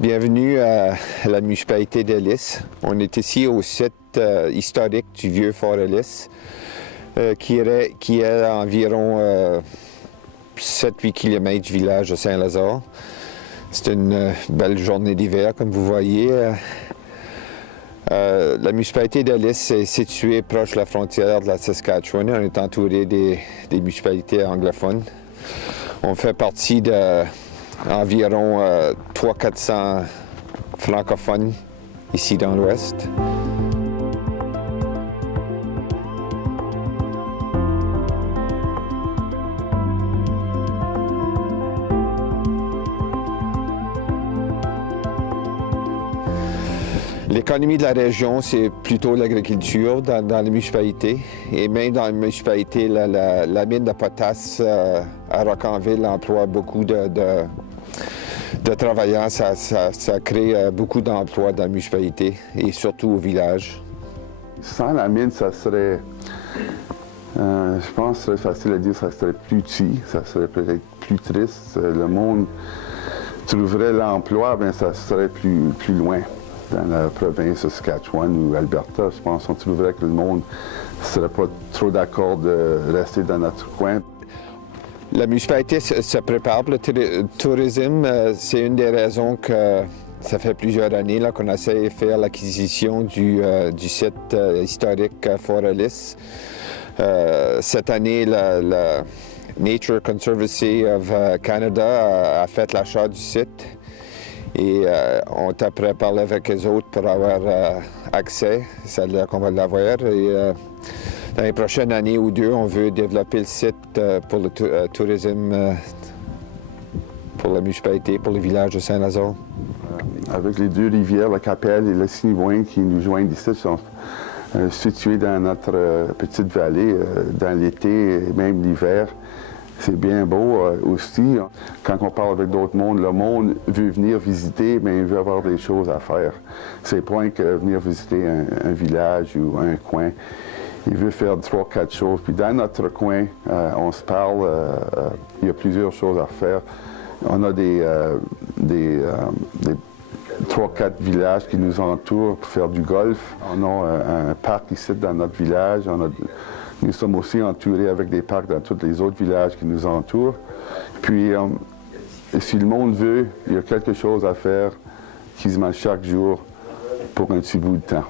Bienvenue à la municipalité d'Ellis. On est ici au site historique du vieux Fort Ellis, qui est à environ 7-8 km du village de Saint-Lazare. C'est une belle journée d'hiver, comme vous voyez. La municipalité d'Ellis est située proche de la frontière de la Saskatchewan. On est entouré des municipalités anglophones. On fait partie d'environ 300-400 francophones ici dans l'Ouest. L'économie de la région, c'est plutôt l'agriculture dans la municipalité. Et même dans la municipalité, la mine de potasse à Rocanville emploie beaucoup de travailleurs. Ça crée beaucoup d'emplois dans la municipalité et surtout au village. Sans la mine, ça serait, je pense que ce serait facile à dire, ça serait plus petit, ça serait peut-être plus triste. Le monde trouverait l'emploi, bien ça serait plus loin. Dans la province de Saskatchewan ou Alberta, je pense qu'on trouverait que le monde ne serait pas trop d'accord de rester dans notre coin. La municipalité se prépare pour le tourisme. C'est une des raisons que ça fait plusieurs années qu'on essaie de faire l'acquisition du site historique Fort Ellis. Cette année, la Nature Conservancy of Canada a fait l'achat du site. Et on est prêt à parler avec les autres pour avoir accès. Ça a l'air qu'on va l'avoir. Et dans les prochaines années ou deux, on veut développer le site pour le tourisme, pour la municipalité, pour le village de Saint-Lazare. Avec les deux rivières, la Capelle et le Sinibouin qui nous joignent ici, sont situés dans notre petite vallée dans l'été et même l'hiver. C'est bien beau aussi. Quand on parle avec d'autres mondes, le monde veut venir visiter, mais il veut avoir des choses à faire. C'est point que venir visiter un village ou un coin. Il veut faire 3-4 choses. Puis dans notre coin, on se parle, il y a plusieurs choses à faire. On a des 3-4 villages qui nous entourent pour faire du golf. On a un parc ici dans notre village. Nous sommes aussi entourés avec des parcs dans tous les autres villages qui nous entourent. Puis, si le monde veut, il y a quelque chose à faire quasiment chaque jour pour un petit bout de temps.